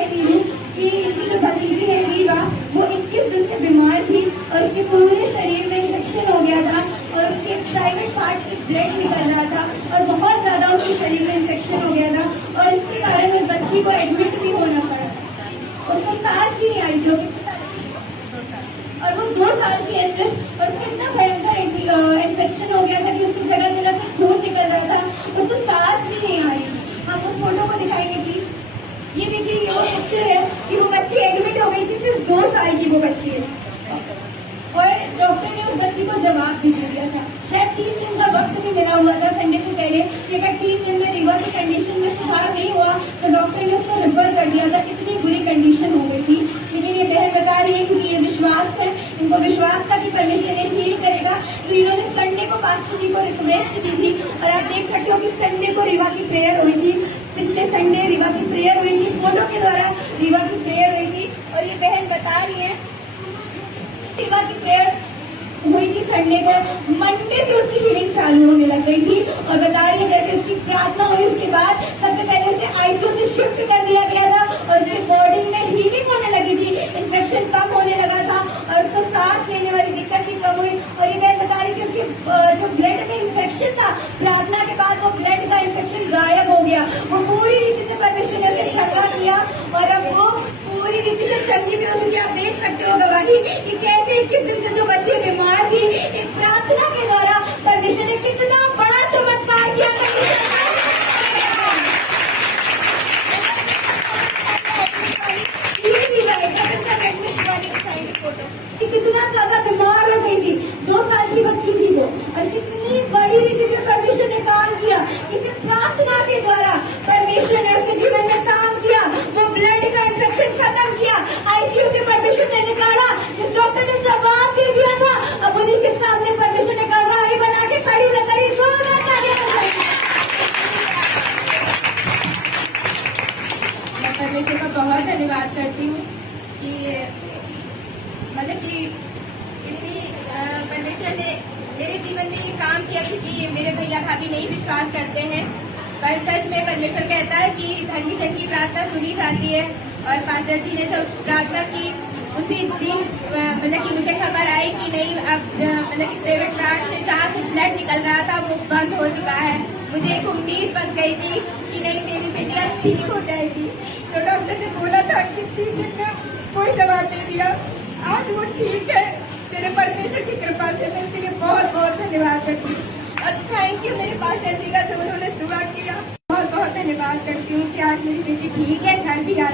कहती हूँ कि इनकी जो भतीजी है रीवा, वो 21 दिन से बीमार थी और उसके पूरे शरीर में इन्फेक्शन हो गया था और उसके प्राइवेट पार्ट से ब्लड निकल रहा था और बहुत ज्यादा उसके शरीर में इन्फेक्शन हो गया था और इसके कारण उस बच्ची को एडमिट भी होना पड़ा था। उसको सांस भी नहीं आई थी और वो 2 साल की है सिर्फ, और उसका इतना भयंकर इन्फेक्शन हो गया था कि उसकी जगह जगह से खून निकल रहा था, उसको सांस भी नहीं आ रही थी। हम उस फोटो को दिखाएंगे प्लीज। ये देखिए, ये वो पिक्चर है कि वो बच्ची एडमिट हो गई थी, सिर्फ 2 साल की वो बच्ची है और डॉक्टर ने उस बच्ची को जवाब भी दिया था। शायद 3 दिन का वक्त भी मिला हुआ था संडे से पहले कि अगर 3 दिन में रीवा की कंडीशन में सुधार नहीं हुआ तो डॉक्टर ने उसको रिफर कर दिया था। कितनी बुरी कंडीशन हो गई थी। लेकिन ये बहन बता रही है क्योंकि ये विश्वास है, इनको विश्वास था कि परमेश्वर एक हील करेगा, तो इन्होंने संडे को पास्टर जी को रिक्वेस्ट दी थी और आप देख सकते हो कि संडे को रीवा की प्रेयर हुई थी। पिछले संडे रीवा की प्रेयर हुई थी, फोटो के द्वारा रीवा की प्रेयर हुई थी और ये बहन बता रही है रीवा की प्रेयर हुई थी संडे को, मंडे से उसकी हीलिंग चालू होने लग गई थी और बता रही है जैसे उसकी प्रार्थना हुई उसके बाद सबसे पहले उसे आईसीयू से शिफ्ट कर दिया गया था और उसके बॉडी में हीलिंग होने लगी थी, इन्फेक्शन कम होने लगा था और उसको सांस लेने वाली दिक्कत भी कम हुई। और ये बहन बता रही थी उसके जो ब्लड में इन्फेक्शन था, प्रार्थना के बाद वो ब्लड का इन्फेक्शन गायब हो गया। वो पूरी रीति से परमेश्वर ने उसे चंगा किया और अब वो पूरी रीति से चंगी भी हो चुकी। आप देख सकते हो गवाही कि कैसे 21 दिन से जो बच्चे बीमार थी, एक प्रार्थना के द्वारा परमेश्वर ने कितना बड़ा चमत्कार किया। कितना ज्यादा बीमार हो गई थी, 2 साल की बच्ची थी वो, और कितनी बड़ी रीति से परमेश्वर ने काम किया। किसी प्रार्थना के द्वारा परमेश्वर ने उसके जीवन में काम किया। वो ब्लड का इन्फेक्शन खत्म किया, आईसीयू से परमेश्वर ने निकाला, जिस डॉक्टर ने जवाब दे दिया था, अब उन्हीं के सामने परमेश्वर ने गवाही बना के खड़ी लकड़ी मैं परमेश्वर का बहुत धन्यवाद करती हूँ कि मतलब कि इतनी परमेश्वर ने मेरे जीवन में ये काम किया, क्योंकि मेरे भैया भाभी नहीं विश्वास करते हैं, पर सच में परमेश्वर कहता है कि धर्मी जन की प्रार्थना सुनी जाती है। और पास्टर जी ने जब प्रार्थना की उसी दिन मतलब कि मुझे खबर आई कि नहीं, अब मतलब कि प्राइवेट पार्ट से जहाँ से ब्लड निकल रहा था वो बंद हो चुका है। मुझे एक उम्मीद बन गई थी कि नहीं, मेरी बेटियां ठीक हो जाएगी। तो डॉक्टर ने बोला था कि 3 दिन में कोई जवाब नहीं दिया, आज वो ठीक है। मेरे परमेश्वर की कृपा से मैं इसके लिए बहुत बहुत धन्यवाद करती हूँ और थैंक यू मेरे पास्टर जी का जो उन्होंने दुआ किया। बहुत बहुत धन्यवाद करती हूँ कि आज मेरी बेटी ठीक है, घर भी आ